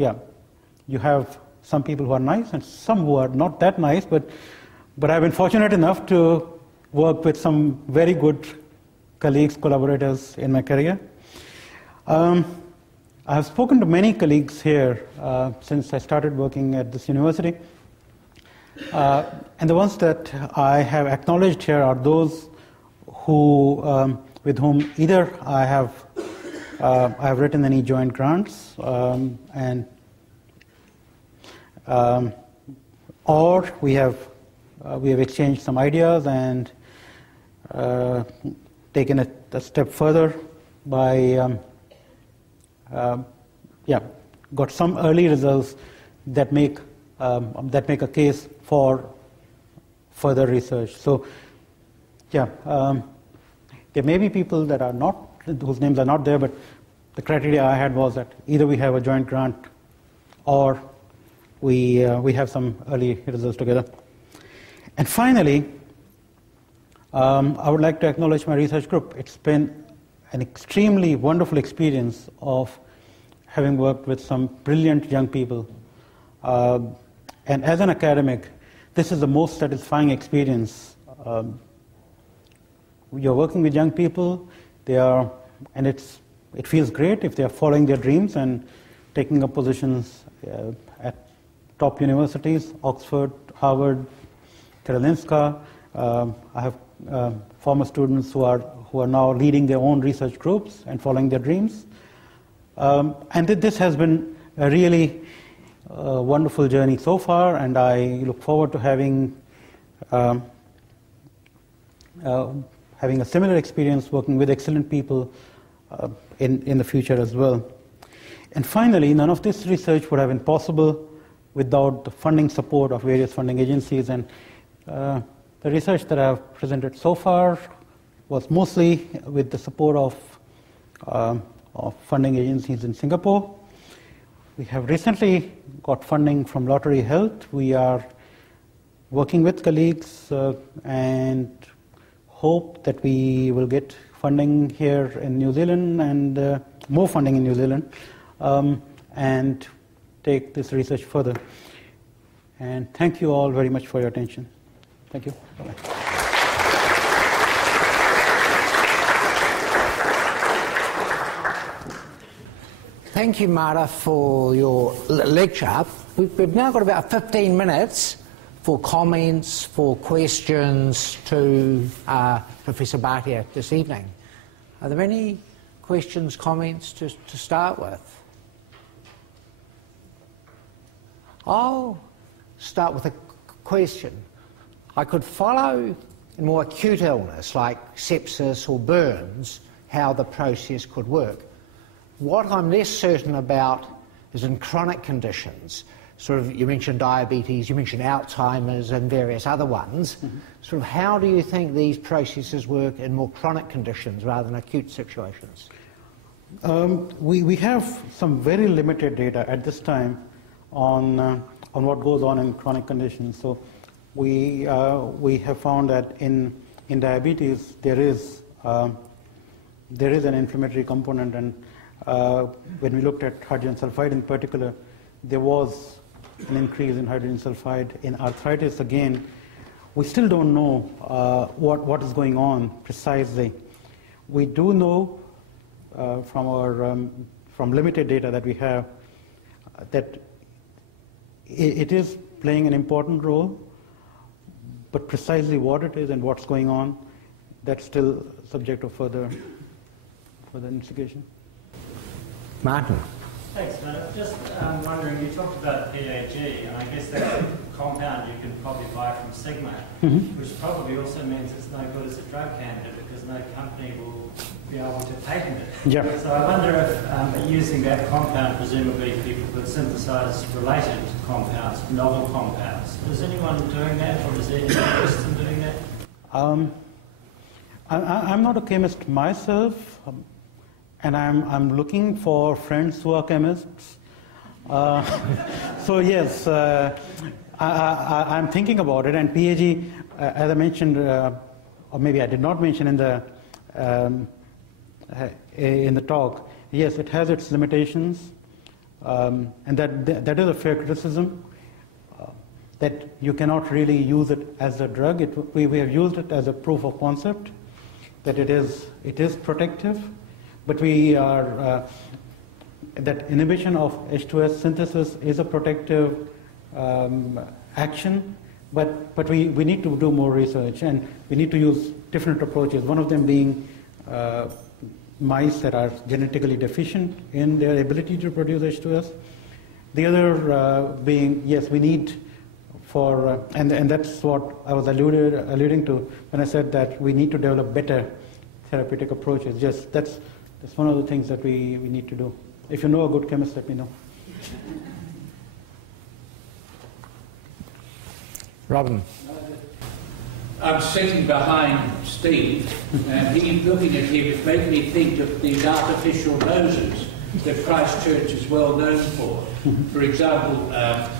yeah, you have some people who are nice and some who are not that nice, but I've been fortunate enough to work with some very good colleagues, collaborators in my career. I have spoken to many colleagues here since I started working at this university. And the ones that I have acknowledged here are those who, with whom either I have written any joint grants, or we have exchanged some ideas and taken a step further by got some early results that make a case for further research. So, yeah, there may be people that are not, whose names are not there, but the criteria I had was that either we have a joint grant or we have some early results together. And finally, I would like to acknowledge my research group. It's been an extremely wonderful experience of having worked with some brilliant young people. And as an academic, this is the most satisfying experience. You're working with young people, and it feels great if they are following their dreams and taking up positions at top universities, Oxford, Harvard, Karolinska. I have former students who are now leading their own research groups and following their dreams. And this has been a really wonderful journey so far, and I look forward to having a similar experience working with excellent people in the future as well. And finally, none of this research would have been possible without the funding support of various funding agencies. And the research that I have presented so far was mostly with the support of funding agencies in Singapore. We have recently got funding from Lottery Health. We are working with colleagues and hope that we will get funding here in New Zealand and more funding in New Zealand and take this research further. And thank you all very much for your attention. Thank you. Bye-bye. Thank you, Madhav, for your lecture. We've now got about 15 minutes for comments, for questions to Professor Bhatia this evening. Are there any questions, comments to start with? I'll start with a question. I could follow in more acute illness like sepsis or burns how the process could work. What I'm less certain about is in chronic conditions. Sort of, you mentioned diabetes, you mentioned Alzheimer's and various other ones. Mm-hmm. Sort of, how do you think these processes work in more chronic conditions rather than acute situations? We have some very limited data at this time on what goes on in chronic conditions. So we have found that in diabetes there is an inflammatory component, and when we looked at hydrogen sulfide in particular, there was an increase in hydrogen sulfide. In arthritis, again, we still don't know what is going on precisely. We do know from limited data that we have that it is playing an important role, but precisely what it is and what's going on, that's still subject of further investigation. Martin. Thanks, Madhav. Just wondering, you talked about PAG, and I guess that's a compound you can probably buy from Sigma, which probably also means it's no good as a drug candidate because no company will be able to patent it. Yeah. So I wonder if using that compound, presumably people could synthesize related compounds, novel compounds. Is anyone doing that, or is there any interest in doing that? I'm not a chemist myself. And I'm looking for friends who are chemists. So yes, I'm thinking about it. And PAG, as I mentioned, or maybe I did not mention in the talk, yes, it has its limitations. and that is a fair criticism, that you cannot really use it as a drug. We have used it as a proof of concept, that it is protective, but we are, that inhibition of H2S synthesis is a protective action, but we need to do more research, and we need to use different approaches, one of them being mice that are genetically deficient in their ability to produce H2S. The other being, yes, we need for, and that's what I was alluding to when I said that we need to develop better therapeutic approaches. Just that's one of the things that we need to do. If you know a good chemist, let me know. Robin. I'm sitting behind Steve, and he's looking at him. It's making me think of these artificial noses that Christchurch is well known for. For example,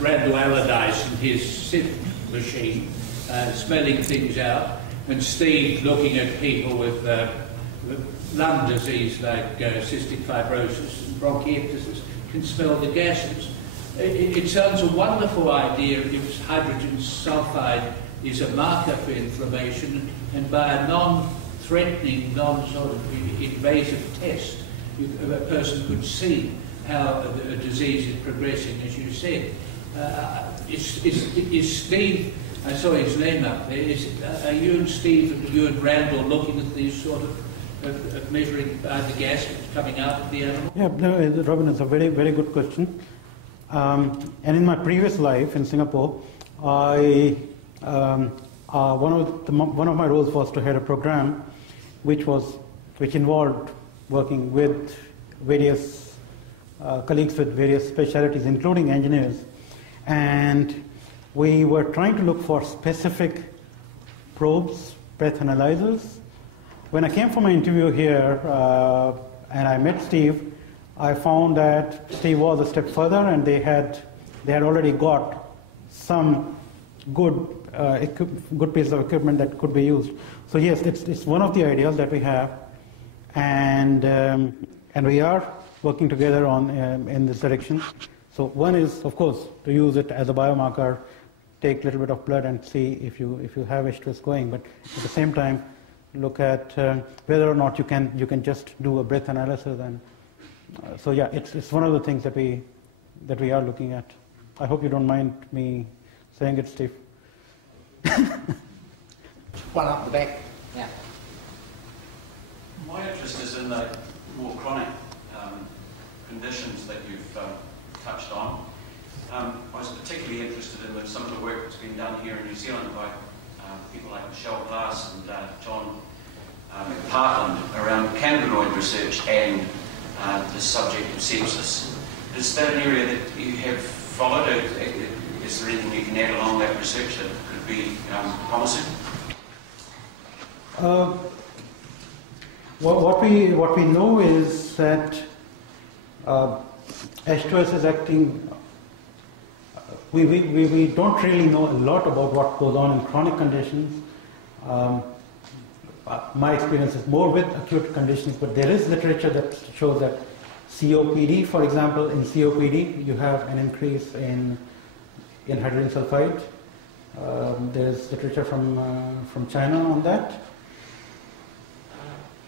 Randall Allardyce and his SIP machine, smelling things out, and Steve looking at people with lung disease like cystic fibrosis and bronchiectasis, can smell the gases. It sounds a wonderful idea if hydrogen sulfide is a marker for inflammation, and by a non-threatening, non-sort of invasive test, a person could see how a disease is progressing, as you said. Is Steve, I saw his name up there, are you and Steve, you and Randall looking at these sort of measuring the gas coming out of the animal? Yeah, no, Robin, it's a very, very good question. And in my previous life in Singapore, one of my roles was to head a program which involved working with various colleagues with various specialties, including engineers, and we were trying to look for specific probes, breath analyzers. When I came for my interview here and I met Steve, I found that Steve was a step further, and they had already got some good pieces of equipment that could be used. So yes, it's one of the ideas that we have, and we are working together on in this direction. So one is, of course, to use it as a biomarker, take a little bit of blood and see if you have H2S going, but at the same time look at whether or not you can just do a breath analysis. And so yeah, it's one of the things that we are looking at. I hope you don't mind me saying it, Steve. One up the back. Yeah. My interest is in the more chronic conditions that you've touched on. I was particularly interested in some of the work that's been done here in New Zealand by people like Michelle Glass and John McPartland around cannabinoid research and the subject of sepsis. Is that an area that you have followed? Is there anything you can add along that research that could be promising? What we know is that H2S is acting. We don't really know a lot about what goes on in chronic conditions. My experience is more with acute conditions, but there is literature that shows that COPD, for example, in COPD you have an increase in hydrogen sulfide. There's literature from China on that.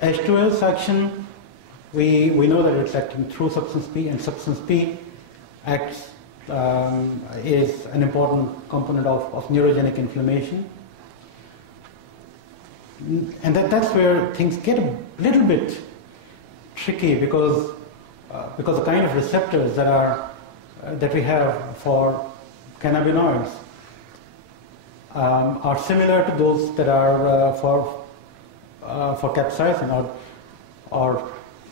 H2S action, we know that it's acting through substance P, and substance P acts is an important component of neurogenic inflammation. And that's where things get a little bit tricky because the kind of receptors that we have for cannabinoids are similar to those that are for capsaicin, or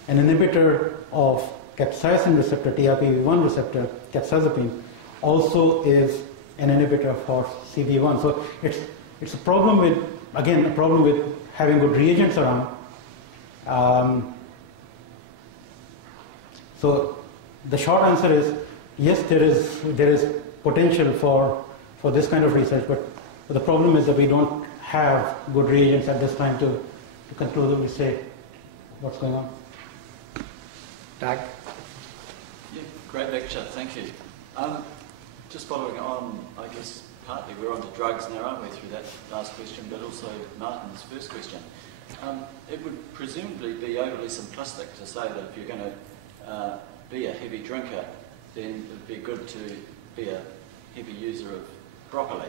an inhibitor of capsaicin receptor, TRPV1 receptor, capsaicin, also is an inhibitor for CB1. So it's a problem with having good reagents around. So the short answer is yes, there is potential for this kind of research, but the problem is that we don't have good reagents at this time to conclusively say what's going on. Doug? Yeah, Great lecture, thank you. Just following on, I guess partly we're on to drugs now, aren't we, through that last question, but also Martin's first question. It would presumably be overly simplistic to say that if you're going to be a heavy drinker, then it would be good to be a heavy user of broccoli.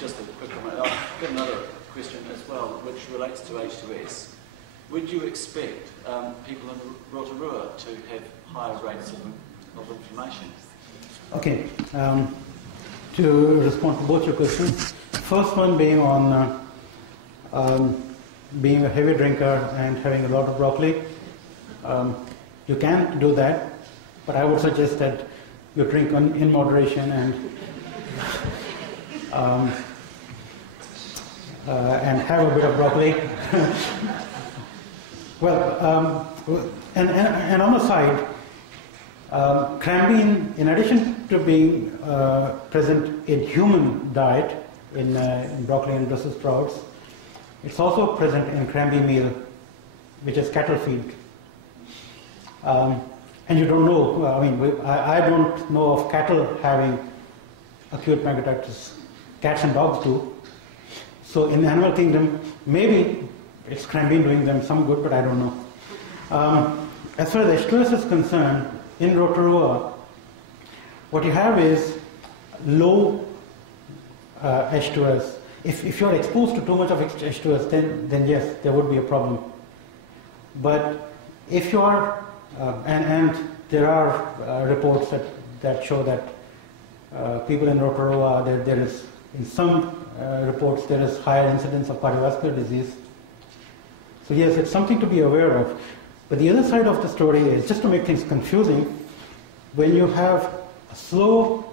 Just a quick comment. I've got another question as well, which relates to H2S. Would you expect people in Rotorua to have higher rates of inflammation? Okay. To respond to both your questions, first one being on being a heavy drinker and having a lot of broccoli. You can do that, but I would suggest that you drink in moderation and have a bit of broccoli. Well, and on the side, cranberry, in addition to being present in human diet, in broccoli and Brussels sprouts, it's also present in cranberry meal, which is cattle feed. And you don't know, I don't know of cattle having acute pancreatitis. Cats and dogs do. So in the animal kingdom, maybe it's cranberry doing them some good, but I don't know. As far as H2S is concerned, in Rotorua, what you have is low H2S. If you're exposed to too much of H2S, then yes, there would be a problem. But if you are, and there are reports that show that people in Rotorua, there is, in some reports, there is higher incidence of cardiovascular disease. So yes, it's something to be aware of. But the other side of the story is, just to make things confusing, when you have a slow,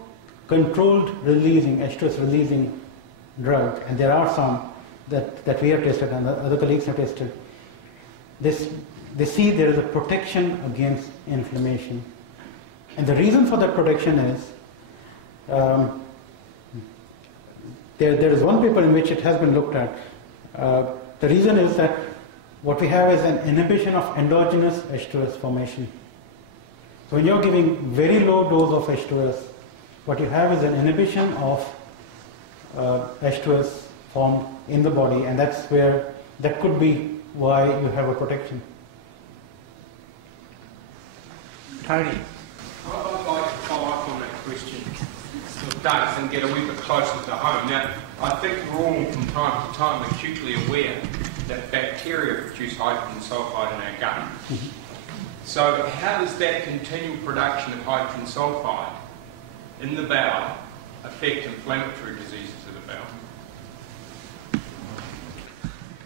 controlled releasing, H2S releasing drug, and there are some that we have tested and the other colleagues have tested, they see there is a protection against inflammation. And the reason for that protection is, there is one paper in which it has been looked at. The reason is that what we have is an inhibition of endogenous H2S formation. So when you're giving very low dose of H2S, what you have is an inhibition of H2S formed in the body, and that could be why you have a protection. Tony. I'd like to follow up on that question of Doug's and get a wee bit closer to home. Now, I think we're all from time to time acutely aware that bacteria produce hydrogen sulfide in our gut. So how does that continual production of hydrogen sulfide in the bowel affect inflammatory diseases of the bowel?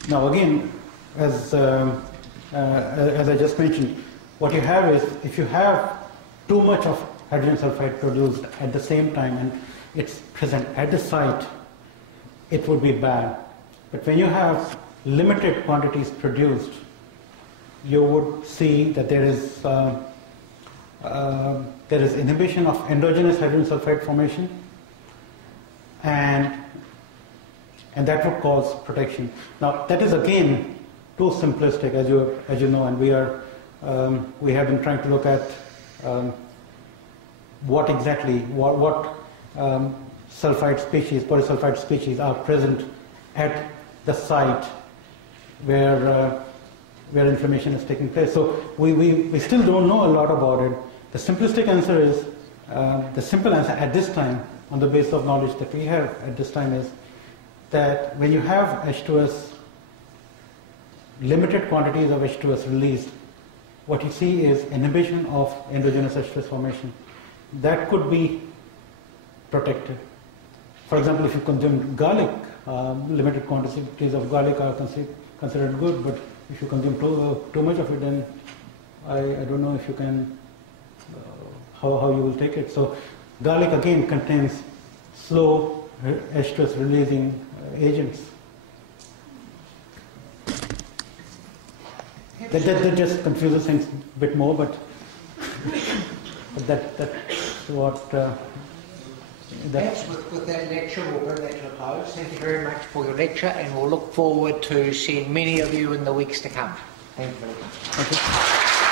Now again, as I just mentioned, what you have is, if you have too much of hydrogen sulfide produced at the same time and it's present at the site, it would be bad. But when you have limited quantities produced, you would see that there is inhibition of endogenous hydrogen sulfide formation, and that would cause protection. Now that is again too simplistic, as you know, and we have been trying to look at what sulfide species, polysulfide species are present at the site where inflammation is taking place. So we still don't know a lot about it. The simplistic answer is, the simple answer at this time, on the basis of knowledge that we have at this time, is that when you have H2S, limited quantities of H2S released, what you see is inhibition of endogenous H2S formation. That could be protected. For example, if you consume garlic, limited quantities of garlic are considered good, but if you consume too much of it, then I don't know if you can, how you will take it. So garlic again contains slow H2S releasing agents. That just confuses things a bit more, but that's what... Perhaps with that lecture, we'll bring that to a close. Thank you very much for your lecture, and we'll look forward to seeing many of you in the weeks to come. Thank you very much. Thank you.